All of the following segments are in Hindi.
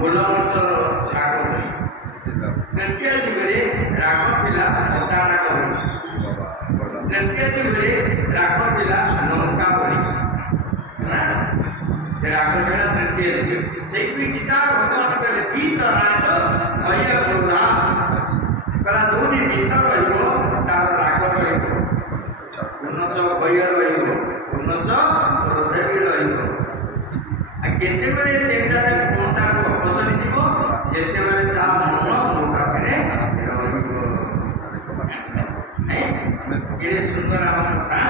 ଗୋଲମଟର ରାଗ ଭଳି ତୃତୀୟ ଯୁଗରେ ରାଗ ଥିଲା ଅଦା ରାଗ ଭଳି ତୃତୀୟ ଯୁଗରେ ରାଗ ଥିଲା ଲଙ୍କା ଭଳି ରାଗ ଥିଲା ତୃତୀୟ ଯୁଗ ସେଇଠି ଗୀତା ଭଗବାନ କହିଲେ ଗୀତ ରାଗ ଭୟ କ୍ରୋଧା କହିଲା ଯୋଉଠି ଗୀତ ରହିବ ତାର ରାଗ ରହିବ ଉନ୍ନତ ଭୟ ରହିବ ଉନ୍ନତ କ୍ରୋଧ ବି ରହିବ କେତେବେଳେ ତିନିଟା ତାକୁ ଅପସରି ଯିବ ଯେତେବେଳେ ତା ମନ ମୋ ପାଖରେ ରହିବ ସୁନ୍ଦର ଆମ କଥା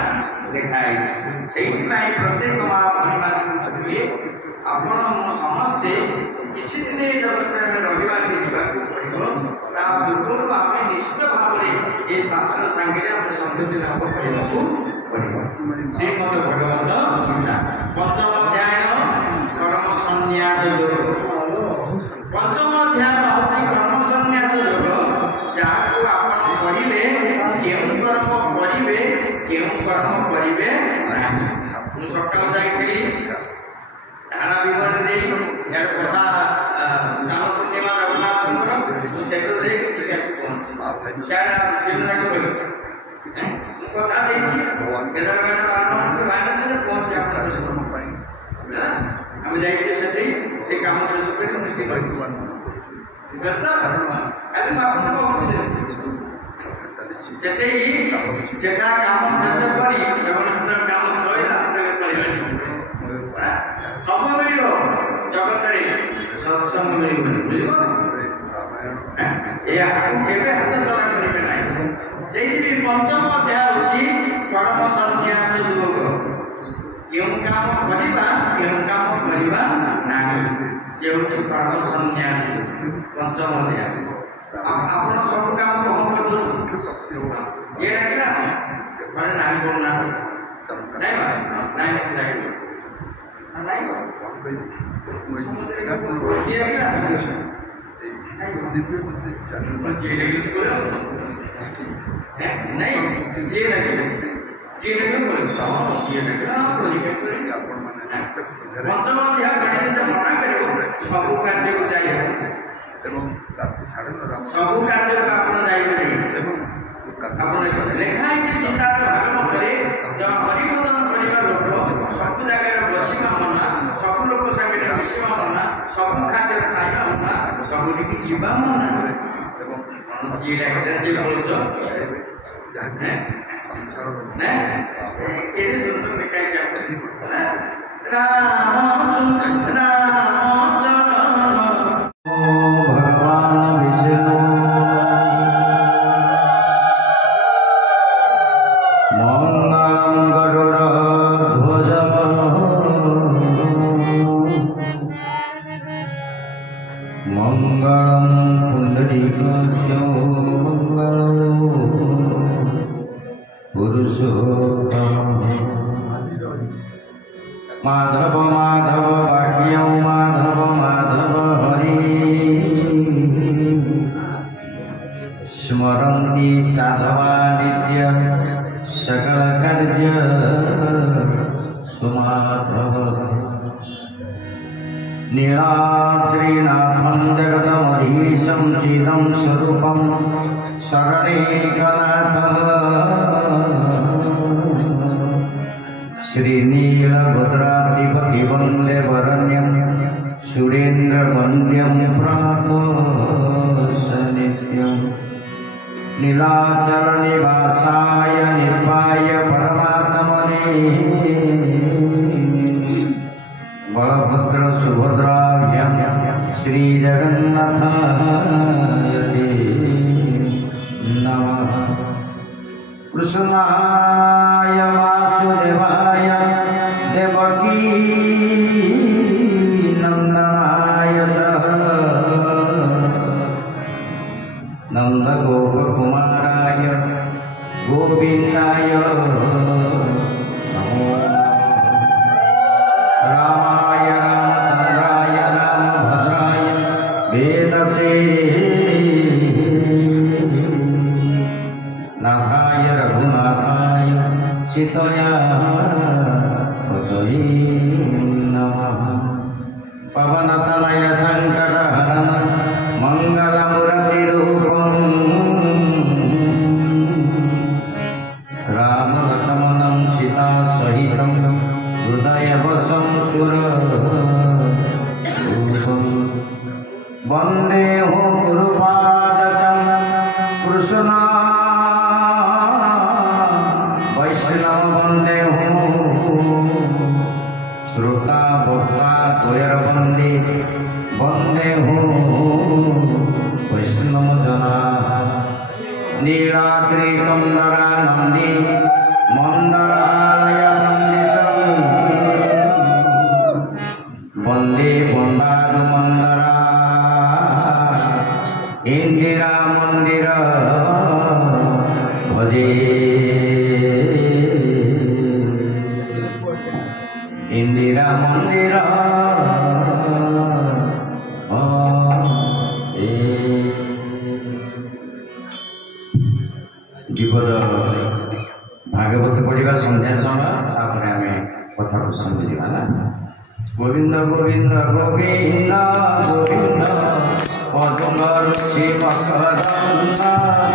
ଲେଖା ହେଇଛି ସେଇଥିପାଇଁ ପ୍ରତ୍ୟେକ ମହାପ୍ରଭୁମାନଙ୍କୁ କହିଲେ ଆପଣ ସମସ୍ତେ କିଛି ଦିନ ଏ ଜଗତରେ ଆମେ ରହିବାକୁ ଯିବାକୁ ପଡ଼ିବ ତା ପୂର୍ବରୁ ଆମେ ନିଶ୍ଚିତ ଭାବରେ ଏ ଶାସ୍ତ୍ର ସାଙ୍ଗରେ ଆମେ ସଂଯୁକ୍ତି ଲାଭ କରିବାକୁ ପଡ଼ିବ ଶ୍ରୀମଦ ଭଗବତ ଗୀତା ପଞ୍ଚମ ଅଧ୍ୟାୟ କର୍ମ ସନ୍ନ୍ୟାସ ଯୋଗ ପଞ୍ଚମ ଅଧ୍ୟାୟ ହଉଛି କର୍ମ ସନ୍ନ୍ୟାସ ଯୋଗ ଯାହାକୁ ଆପଣ ପଢ଼ିଲେ କେଉଁ କର୍ମ କରିବେ କେଉଁ କର୍ମ କରିବେ ନାହିଁ ମୁଁ ସକାଳୁ ଯାଇଥିଲି ଧାରା ବିବରଣୀ ଦେଇ ଏହାର କଥା ସ୍ନାନ ପୂର୍ଣ୍ଣିମା ଜଗନ୍ନାଥଙ୍କର ମୁଁ ସେଠୁ ଦେଇ ଟିକେ ଆସି ପହଞ୍ଚି ସେଆଡ଼େ ଦିନଯାକ ରହିଛି ମୁଁ କଥା ଦେଇଛି କେଦାରନାଥ ବାହାରିଲେ ପହଞ୍ଚି ଆପଣ ପାଇଁ ଆମେ ଯାଇଥିଲେ ସେଠି ସେ କାମ ଶେଷ କରି ସେଠି ସେଟା କାମ ଶେଷ କରି ଜଗନ୍ନାଥ କାମ ସରିଲା ସବୁ ମିଳିବ ଜଗତରେ ସତ୍ସଙ୍ଗ ମିଳିବନି ବୁଝିବ ଏହାକୁ କେବେ ହାତ ଚଳା କରିବେ ନାହିଁ ସେଇଥିରେ ପଞ୍ଚମ ଅଧ୍ୟାୟ ହେଉଛି କର୍ମ ସନ୍ନ୍ୟାସ ଯୋଗ କେଉଁ କାମ କରିବା କେଉଁ କାମ କରିବା ନାହିଁ ସେ ହେଉଛି କର୍ମ ସନ୍ନ୍ୟାସ ପଞ୍ଚମ ଅଧ୍ୟାୟ ଆପଣ ସବୁ କାମ କଣ କରିଦେଉଛନ୍ତି କିଏ ଡାକିଲା ମାନେ ନାହିଁ କରୁନାହାନ୍ତି ନାଇଁ ନାଇଁ ନାଇଁ କିଏ ଡାକିଲା ନାଇଁ ଯିଏ ଡାକିଲା ପଞ୍ଚମ ଅଧ୍ୟାୟ ପଢ଼ିଲେ ସେ ମନା କରିବ ସବୁ କାର୍ଯ୍ୟକୁ ଯାଇ ଏବଂ ସବୁ କାର୍ଯ୍ୟକୁ ଆପଣ ଯାଇପାରିବେ ଆପଣ ଲେଖା ହେଇଛି ଗୀତାର ଭାଗବତରେ ହରିବୋଧନ କରିବା ଲୋକ ସବୁ ଜାଗାରେ ବସିବା ମନା ସବୁ ଲୋକ ସାଙ୍ଗରେ ମିଶିବା ମନା ସବୁ ଖାଦ୍ୟ ଖାଇବା ମନା ସବୁଠିକି ଯିବା ମନା ଏବଂ ଯିଏ କହୁଛ କେତେ ସୁନ୍ଦର ଲେଖା ହେଇଛି ରାମ ଭଗବାନ ବିଷ୍ଣୁ ମଙ୍ଗଳଂ ଗରୁଡ଼ ଧ୍ୱଜ ମଙ୍ଗଳଂ ପୁଣ୍ଡରୀକାକ୍ଷ ମଙ୍ଗଳଂ पुरुषोत्तम माधव माधव वाक्यौ माधव माधव हरि स्मरन्ति साधवा नित्य सकल कार्य सुमाधव नीलाद्रिनाथं जगदमधीशं चिदं स्वरूपं शरणैकनाथः श्रीनीलभद्राब्धिपतिवन्द्यवरण्यं सुरेन्द्रवन्द्यं प्रणतोष नित्यं नीलाचलनिवासाय निर्वाय परमात्मने बलभद्र सुभद्राभ्यां श्रीजगन्नाथाय नमः कृष्णाय वासुदेवाय देवकी नंदनाय नंदगोपकुमाराय गोविन्दाय नमो रामाय रामचंद्राय रामभद्राय वेदसे नाथाय रघुनाथाय सीतया पतये नमः पवन पवनतनय शङ्करहरण मङ्गलमुरतिरूपम् रामलक्ष्मणं सीता सहितं हृदयवशं सुररूपम् वन्दे हो गुरुपादकं कृष्ण वैष्णव वन्दे हो श्रोता भोक्ता तोयर वन्दे वन्दे हो वैष्णव जना नीलाद्रि कंदरा नंदी मंदरालय वंदितं वन्दे वन्दानु मंदरा इंदिरा मंदिर भजे इंदिरा मंदिर विपद भागवत पढ़ा संध्या समय तापर आम कथा प्रसंग जाना गोविंद गोविंद गोविंद गोविंद पदुलसी मकरंद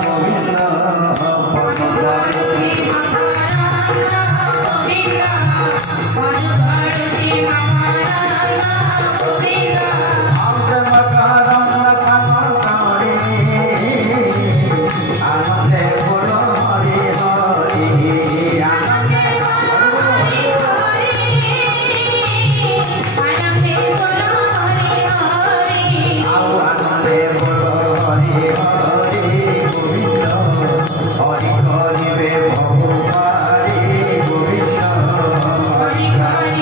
गोविंद पदुलसी Hare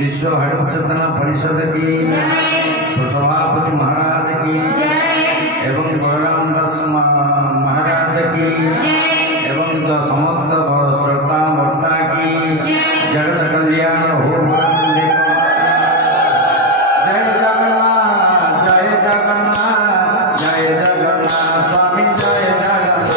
विश्व हरिचेतन परिषद की सभापति महाराज की एवं बलराम दास महाराज की एवं समस्त श्रोता वक्ता की जगत कल्याण हो। जय जगन्नाथ जय जगन्नाथ जय जगन्नाथ स्वामी जय जगन्नाथ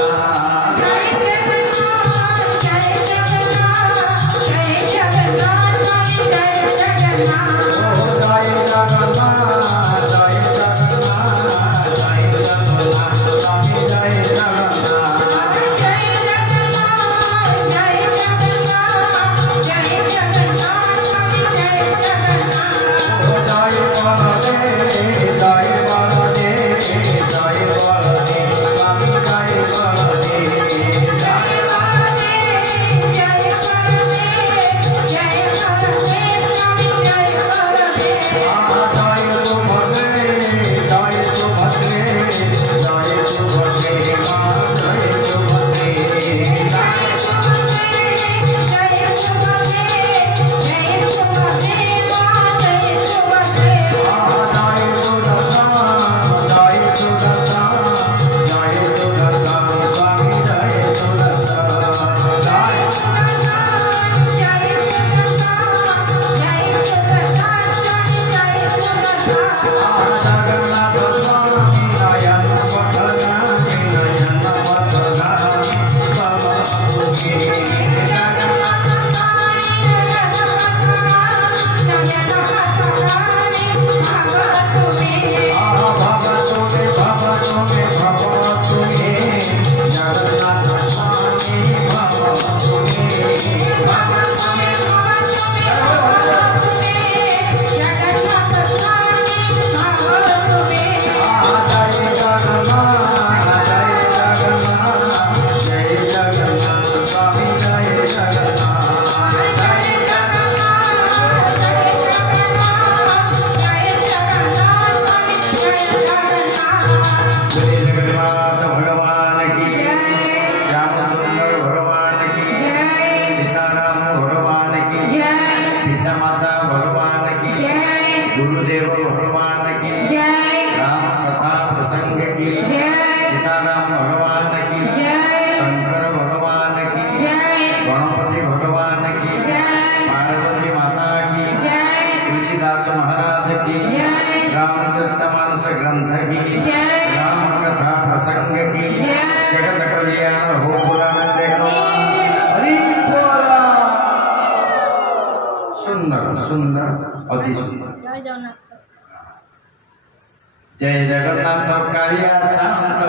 जय जगन्नाथ कालिया शांत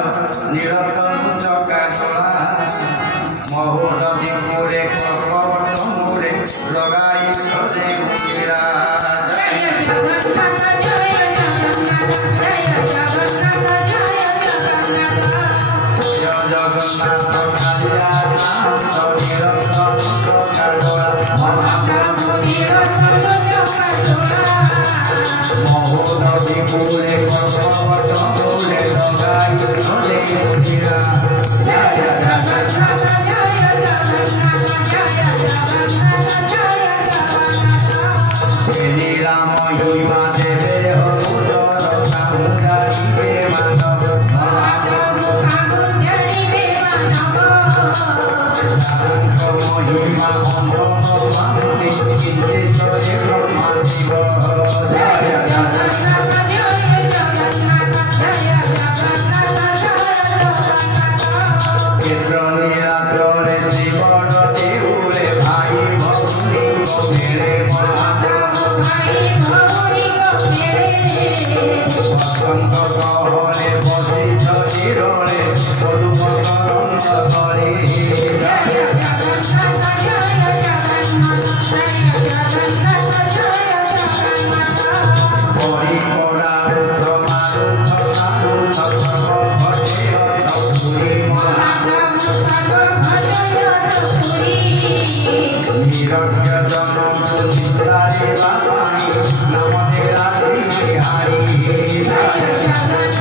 निरतन चकाचला महोदधि मोरे कपट मोरे लगाई सजे उरा। जय जगन्नाथ जय जगन्नाथ जय जगन्नाथ जय जगन्नाथ जय जगन्नाथ कालिया शांत निरतन चकाचला महोदधि मोरे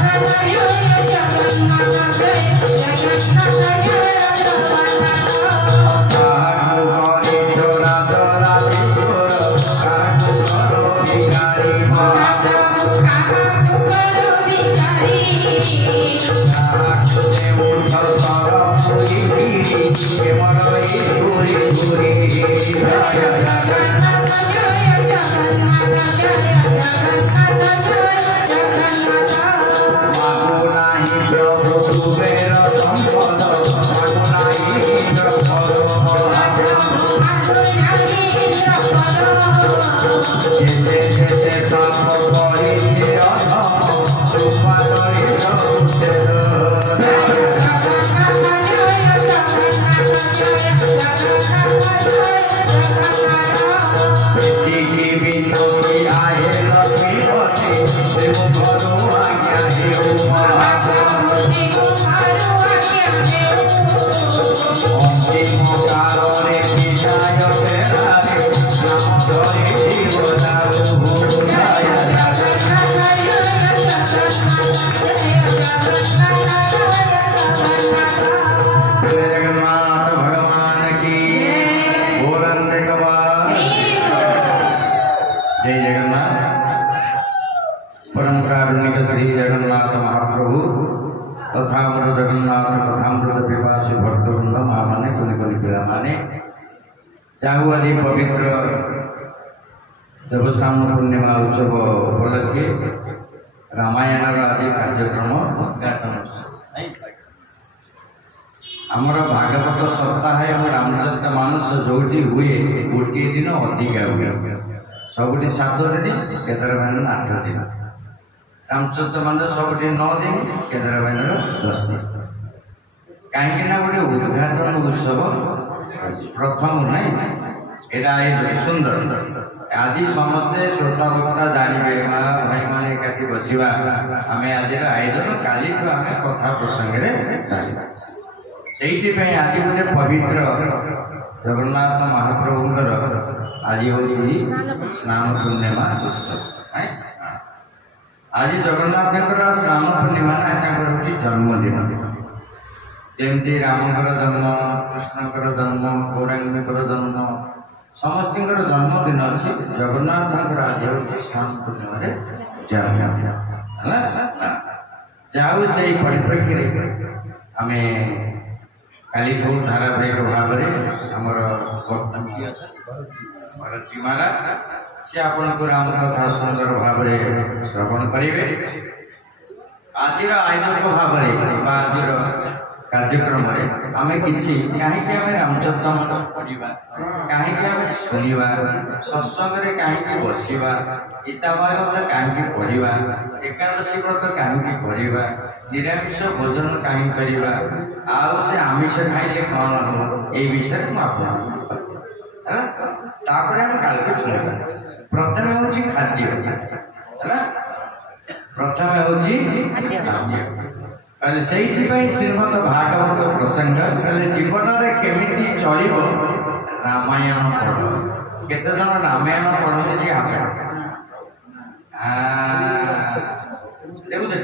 Jai चाहुआली पवित्र देवस्नान पूर्णिमा उत्सव उपलक्षे रामायण आज कार्यक्रम उद्घाटन आमर भागवत सप्ताह और रामचरित मानस जोटी हुए गोटे दिन अधिका हुए सबुठी 7 दिन केदार भाईन 8 दिन रामचरित मानस सबुठी 9 दिन केदार भाईन 10 दिन कहीं गोटे उद्घाटन उत्सव प्रथम नहीं यहाँ सुंदर आज समस्ते श्रोता वक्ता जानवे भाई मान एकाठी बचा आम आज आयोजन काली आम कथा प्रसंग से आज गोटे पवित्र जगन्नाथ महाप्रभुंर आज हूँ स्नान पूर्णिमा उत्सव आज जगन्नाथ स्नान पूर्णिमा जन्मदिन जमती रामकर जन्म कृष्णकर जन्म गौरांगीकर जन्म समस्त जन्मदिन अच्छी जगन्नाथ आज हूँ स्नान पूर्णिमा जाऊ से परिप्रेक्षी आम काली बहुत धारावाहिक भाव में आमर भरती महाराज से आपण को राम कथा सुंदर भाव में श्रवण करेंगे आज आयोजक भाव में आज कार्यक्रम आम कि कहीं रामचरित मानस पढ़ा कहीं शुणा सत्संग कहीं बसवा गीता भागवत कहीं पढ़ा एकादशी व्रत कहीं पढ़ा निरामिष भोजन कहीं करवा आउ से आमिष खाइले कौन हम ये विषय हम काल शुणा प्रथम हूँ खाद्य प्रथम हूँ खाद्य से श्रीमद भागवत प्रसंग जीवन में केमी चल रामायण पढ़ केत जन रामायण पढ़ते आप देखुचे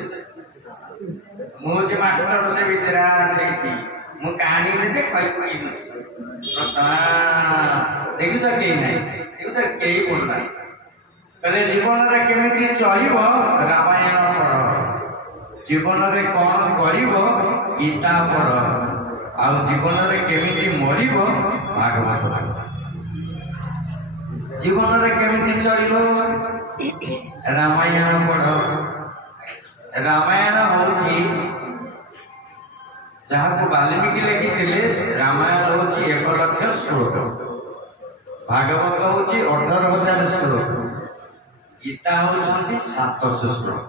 मुझे मास्टर से विषय मु कहानी देखुच कई ना देखुच कई बोलना कहले जीवन में केमी चल रामायण पढ़ जीवन में कौन कर गीता पढ़ आ जीवन में केमी मर भागवत जीवन में केमी चल रामायण पढ़ रामायण हूँ जहाँ को वाल्मीकि लिखी रामायण हूँ 1 लाख श्लोक भागवत हूँ 18,000 श्लोक गीता हूँ 700 श्लोक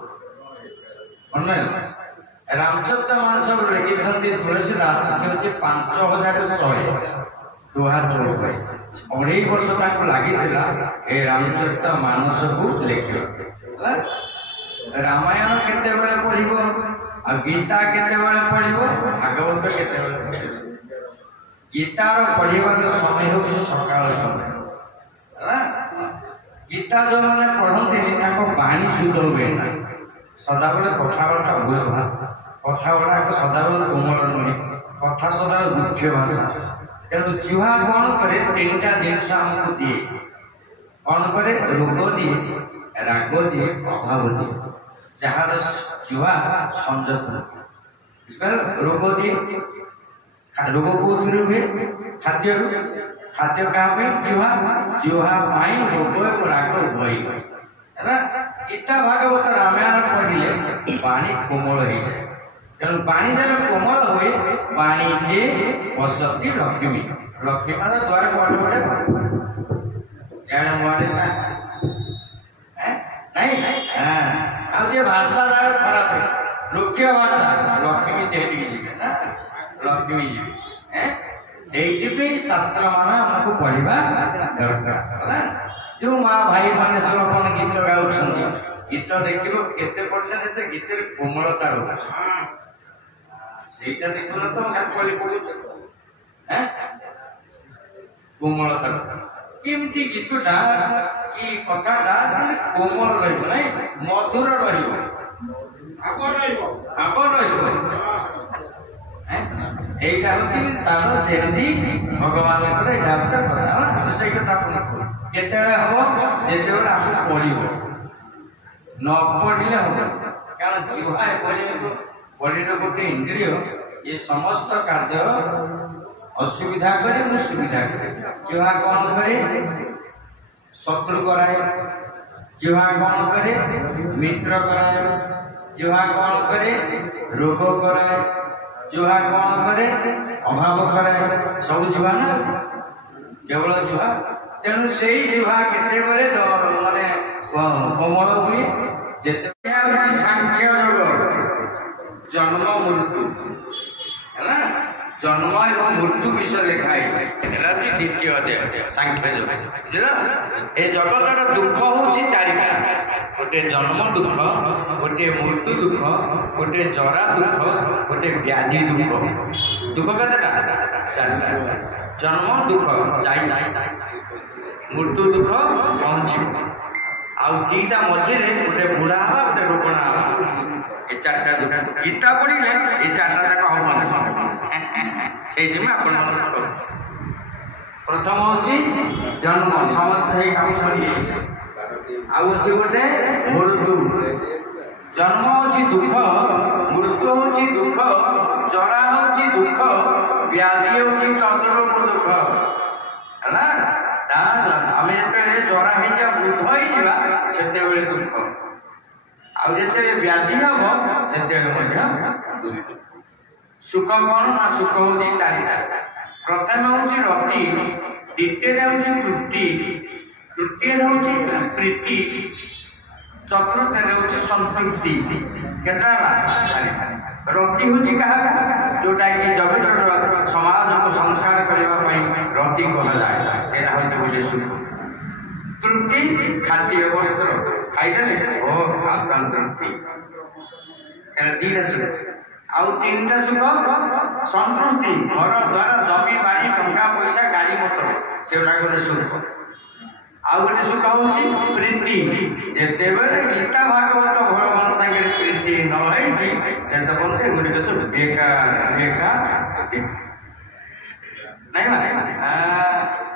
रामचरित मानस लिखिं तुलसीदास से 5,100 2024 वर्ष लगी ए रामचरित मानस को लिख रामायण केते पढ़ आ गीता केते पढ़ भागवत केते गीतार पढ़ार समय हूँ सकाल समय गीता जो मैंने पढ़ती बाणी शुद्ध हुए ना सदाबले कथबार्ता हुए कथबार्ता सदाबले कोमल नुहे कथा सदा मुख्य भाषा तेणु जुहा कौन करे 3टा जिनस आमको दिए कौन करे रोग दिए राग दिए अभाव दिए जार जुहा संजत रोग दिए रोग कौन हुए खाद्य खाद्य क्या जुहा जुहा रोग राग उभय गीता भागवत रामायण पढ़िले पानी कोमल हो जाए तेणु पानी जब कोमल हुए पानी जे बसती लक्ष्मी लक्ष्मी द्वार पड़े पड़े मुआरे भाषा तार खराब मुख्य भाषा लक्ष्मी देवी जी ना लक्ष्मी जी शास्त्र मान आमको पढ़ा दरकार जो माँ भाई मैंने सब कौन गीत गाँव गीत देख केते परसेंट गीत कोमलता रोचे देखुन तो पढ़ी पड़े कोमलता केमती गीतटा कि कथाटा कोमल रही मधुर रही तार देवी भगवान से कथा केत हम जो पढ़ न पढ़ले हम कारण जुहा बॉडीर गोटे इंद्रिय ये समस्त कार्य असुविधा करे सुविधा करे जुहा कौन करे शत्रु कराए जुहा कौन करे मित्र कराए जुहा कौन करे रोग कराए जुहा कौन करे अभाव कराए सब जुहा ना केवल जुहा तेणु से जुहा केते माने कोमल हुए जिते सांख्य योग जन्म मृत्यु है जन्म एवं मृत्यु विषय लिखाई द्वितीय अध्याय सांख्य योग ए जगतर दुख हूँ चारिटा गोटे जन्म दुख गोटे मृत्यु दुख गोटे जरा दुख गोटे व्याधि दुख दुख केटा चारिटा जन्म दुख जाइए मृत्यु दुख पहुंच आउ दीटा मझे गोटे बुढ़ा हवा गोटे रोपणा हवा ये चार्टा दुख गीता पढ़ले ये चार्टा जाक हम से प्रथम हूँ जन्म समस्त काम सरी आउे गोटे मृत्यु जन्म हूँ दुख मृत्यु हूँ दुख जरा हूँ दुख व्याधि हूँ तद्रूप दुख है आम जो जरा हो वृद्ध होते दुख आते व्याधि हम से दुख सुख कौन ना सुख हूँ चारिटा प्रथम हूँ रति द्वितीय हूँ तृप्ति तृतीय हूँ प्रीति चतुर्थ हूँ संतृप्ति केतटा रति हूँ क्या जोटा कि जगत समाज को संस्कार करने रति कहुए से गोटे सुख तृप्ति खाद्य वस्त्र खाई ओ आत्मा तृप्ति से दीटा सुख आउ तीन सुख संतुष्टि घर द्वार जमी बाड़ी टंका पैसा गाड़ी मोटर से गोटे सुख आउ गोटे सुख हूँ प्रीति जिते गीता भागवत भगवान सागर प्रीति नई से बोलते गुड़िक सब बेकार बेकार नहीं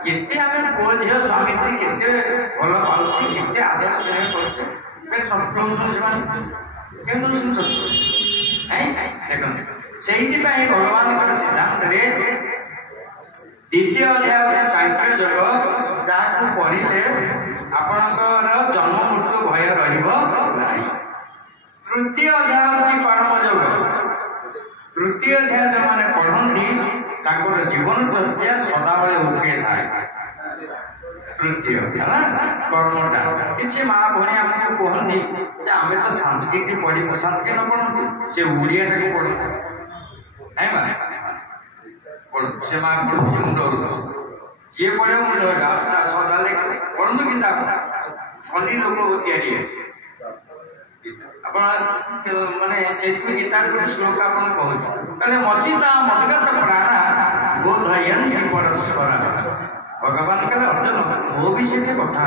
केते आम पुओ झील स्वामी केते भल पाचे केते आदर स्नेह करते से भगवान सिद्धांत द्वितीय अध्याय सांख्य योग जहाँ पढ़ले आपणकर जन्म मृत्यु भय रहा तृतीय अध्याय हूँ कर्म योग तृतीय अध्याय जो मैंने पढ़ती जीवन चर्चा सदाबले उके थाए तृतीय कर्मटा किसी माँ भाई आमको कहती आम तो संस्कृत पढ़ संस्कृत न पढ़ती से ओडिया पढ़ से माँ पढ़ू मुंड किए पढ़े मुंड सदा पढ़ू कि फली लोक या माने गीतार गोटे श्लोक आप कहते मचिता मदगत प्राणा बोधयन्ति परस्पर भगवान कहले अर्जुन मो विषय कथा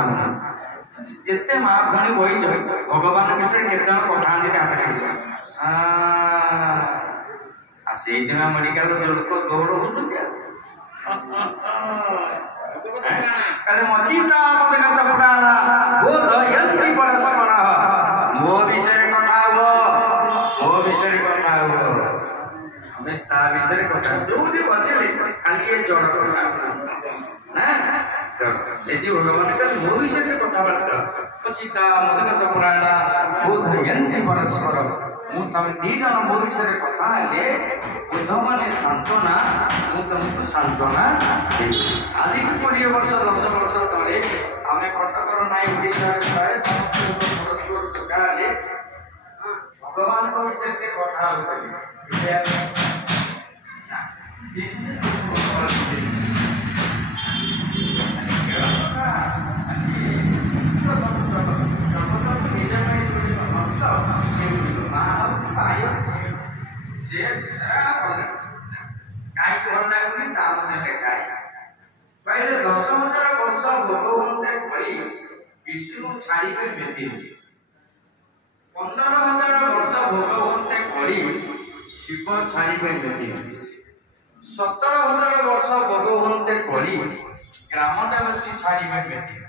जिते माँ भणी बही भगवान विषय केत कथा से मेडिकल जो लोक दौड़ मचिता मदगत प्राणा बोधयन्ति परस्पर मो विषय कथा मो विषय कथा विषय कथा जो बचले खाली जड़ कथा भगवान कहते मो विषय कथबार्ता सचिता मदगत पुराणा बोधयन्ति परस्पर मुझे दी जन मो विषय कथा बुद्ध मैंने सांत्वना मुझे सांत्वना आज 20 वर्ष 10 वर्ष तले आम कटकर नाई ओडार प्राय କଥା କହିବି କାହିଁକି ଭଲ ଲାଗୁନି ତା ମଧ୍ୟ ଲେଖା ହେଇଛି। କହିଲେ 10,000 ବର୍ଷ ଭୋଗ ହୁଅନ୍ତେ ଭଳି ବିଷ୍ଣୁ ଛାଡ଼ିବେ ବେଦିରେ, 15,000 ବର୍ଷ ଭୋଗ ହୁଅନ୍ତେ ଭଳି ଶିବ ଛାଡ଼ିବେ ବେଦିରେ, 17,000 ବର୍ଷ ଭୋଗ ହୁଅନ୍ତେ ଭଳି ଗ୍ରାମ ଦେବତୀ ଛାଡ଼ିବେ ବେଦିରେ।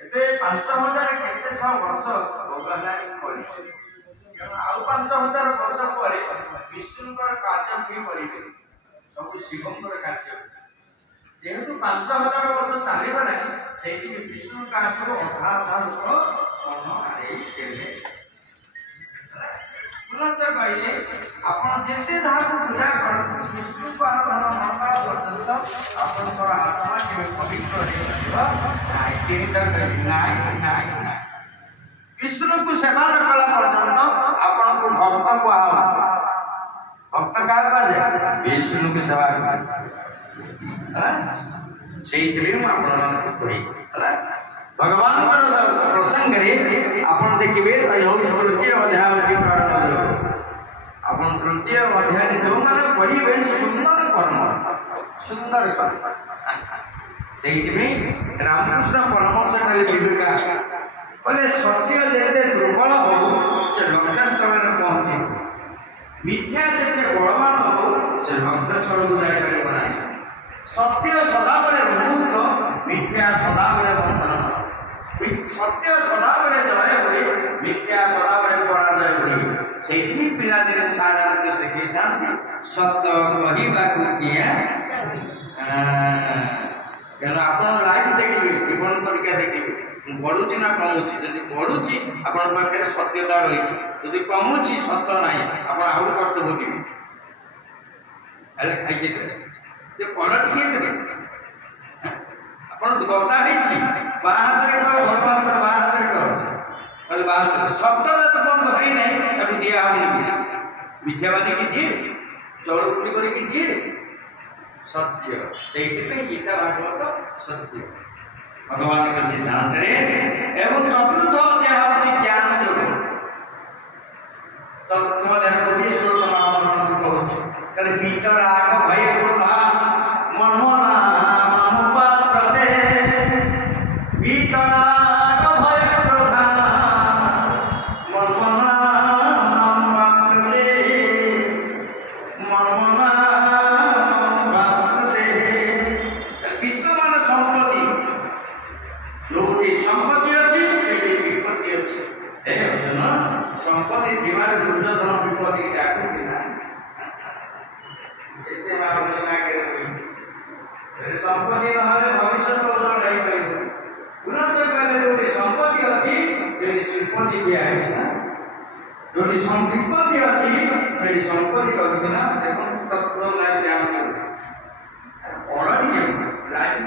ଏବେ 5,000 କେତେ ଶହ ବର୍ଷ ଭୋଗ ହେଲାଣି କରି, ତେଣୁ ଆଉ 5,000 ବର୍ଷ ପରେ ବିଷ୍ଣୁଙ୍କର କାର୍ଯ୍ୟ କେହି କରିବେ, ସବୁ ଶିବଙ୍କର କାର୍ଯ୍ୟ। ଯେହେତୁ 5,000 ବର୍ଷ ଚାଲିଗଲାଣି, ସେଇଠି ବିଷ୍ଣୁଙ୍କ କାର୍ଯ୍ୟରୁ ଅଧା ଲୋକ ମନ ହାରେଇ ଦେଲେ। ପୁନଶ୍ଚ କହିଲେ ଆପଣ ଯେତେ ଯାହାକୁ ପୂଜା କରନ୍ତୁ, ବିଷ୍ଣୁଙ୍କୁ ଆରାଧନା ନ କରା ପର୍ଯ୍ୟନ୍ତ ଆପଣଙ୍କର ଆତ୍ମା କେବେ ପବିତ୍ର ହେଇପାରିବ ନାହିଁ। ବିଷ୍ଣୁଙ୍କୁ ସେବା ନ କଲା ପର୍ଯ୍ୟନ୍ତ ଆପଣଙ୍କୁ ଭକ୍ତ କୁହାହବ। ଭକ୍ତ କାହା କୁହାଯାଏ? ବିଷ୍ଣୁଙ୍କୁ ସେବା କର। ସେଇଥିପାଇଁ ମୁଁ ଆପଣମାନଙ୍କୁ କହିବି ହେଲା। ଭଗବାନଙ୍କର ପ୍ରସଙ୍ଗରେ ଆପଣ ଦେଖିବେ ତୃତୀୟ ଅଧ୍ୟାୟ ଅଛି କାରଣ ଯୋଗ। ଆପଣ ତୃତୀୟ ଅଧ୍ୟାୟରେ ଯୋଉମାନେ ପଢିବେ ସୁନ୍ଦର କର୍ମ, ସୁନ୍ଦର କର୍ମ। ସେଇଥିପାଇଁ ରାମକୃଷ୍ଣ ପରମହଂସ ଖାଲି ବିବେକା ବୋଲେ ସତ୍ୟ ଯେତେ ଦୁର୍ବଳ ହଉ ସେ ଲକ୍ଷ୍ୟସ୍ଥଳରେ ପହଞ୍ଚିବ, ମିଥ୍ୟା ଯେତେ ବଳବାନ ହଉ ସେ ଲକ୍ଷ୍ୟସ୍ଥଳକୁ ଯାଇପାରିବ ନାହିଁ। ସତ୍ୟ ସଦାବେଳେ ଉନ୍ମୁକ୍ତ, ମିଥ୍ୟା ସଦାବେଳେ ବନ୍ଧନ। ସତ୍ୟ ସଦାବେଳେ ଜୟ ହୁଏ, ମିଥ୍ୟା ସଦାବେଳେ ପରାଜୟ ହୁଏ। ସେଇଥିପାଇଁ ପିଲାଦିନେ ସାଧାରଣତଃ ଶିଖେଇଥାନ୍ତି ସତ୍ୟ କହିବାକୁ କିଏ। ତେଣୁ ଆପଣ ଲାଇଭ ଦେଖିବେ, ଜୀବନ ପରୀକ୍ଷା ଦେଖିବେ ମୁଁ ବଢୁଛି ନା କମୁଛି। ଯଦି ବଢୁଛି ଆପଣଙ୍କ ପାଖରେ ସତ୍ୟତା ରହିଛି, ଯଦି କମୁଛି ସତ୍ୟ ନାହିଁ, ଆପଣ ଆହୁରି କଷ୍ଟ ଭୋଗିବେ। ହେଲେ ଖାଇଦେବେ ଯେ କଣ ଟିକେ ଦେବେ ଆପଣ ଗଦା ହେଇଛି, ବାହା ହାତରେ କର, ଭଗବାନଙ୍କର ବାହା ହାତରେ କର, କହିଲେ ବାହା ହାତରେ ସତ୍ୟ ତ କଣ ଧରି ନାହିଁ, ତାକୁ ଦିଆ ହବନି। ମିଥ୍ୟାବାଦୀ କି ଦିଏ, ଚୋରପୁରୀ କରିକି ଦିଏ ସତ୍ୟ। ସେଇଥିପାଇଁ ଗୀତା ଭାଗବତ ସତ୍ୟ ଭଗବାନଙ୍କ ସିଦ୍ଧାନ୍ତରେ। ଏବଂ ଚତୁର୍ଥ ଅଧ୍ୟାୟ ହେଉଛି ଜ୍ଞାନ ଯୋଗ। ଚତୁର୍ଥ ଅଧ୍ୟାୟ ଗୋଟିଏ ଶ୍ଲୋକ ଆପଣଙ୍କୁ କହୁଛି, କହିଲେ ବିତରାଗ ଭୟ ପ୍ରହ୍ଲା ମନୋନା ଉପାସ୍ତେ, ବିତରାଗ ଭୟ ପ୍ରହ୍ଲା ମନୋନା ଉପାସ୍ତେ, ମନୋନା ଉପାସ୍ତେ। ବିତ୍ତମାନ ସମ୍ପତ୍ତି, ଯୋଉଠି ସମ୍ପତ୍ତି ଅଛି ସେଠି ବିପତ୍ତି ଅଛି। ହେ ଅର୍ଜୁନ, ସମ୍ପତ୍ତି ଥିବାରେ ଦୁର୍ଯୋଧନ ବିପତ୍ତି ଡାକୁଛି ନା। ଏତେ ମହାପୁରୁଷ ଆଗରେ କହିଛି ସମ୍ପତ୍ତି ନହେଲେ ଭବିଷ୍ୟତ ଉଜ୍ଜଳ ହେଇପାରିବ। ପୁନଶ୍ଚ କହିଲେ ଯୋଉଠି ସମ୍ପତ୍ତି ଅଛି ସେଠି ଶ୍ରୀପତି ଦିଆ ହେଇଛି ନା, ଯୋଉଠି ବିପତ୍ତି ଅଛି ସେଠି ସମ୍ପତ୍ତି ରହିଛି ନା। ଦେଖନ୍ତୁ ତତ୍ତ୍ୱ ଲାଇଫ୍ ଧ୍ୟାନ କର, ପଢ ଟିକେ ଲାଇଫ୍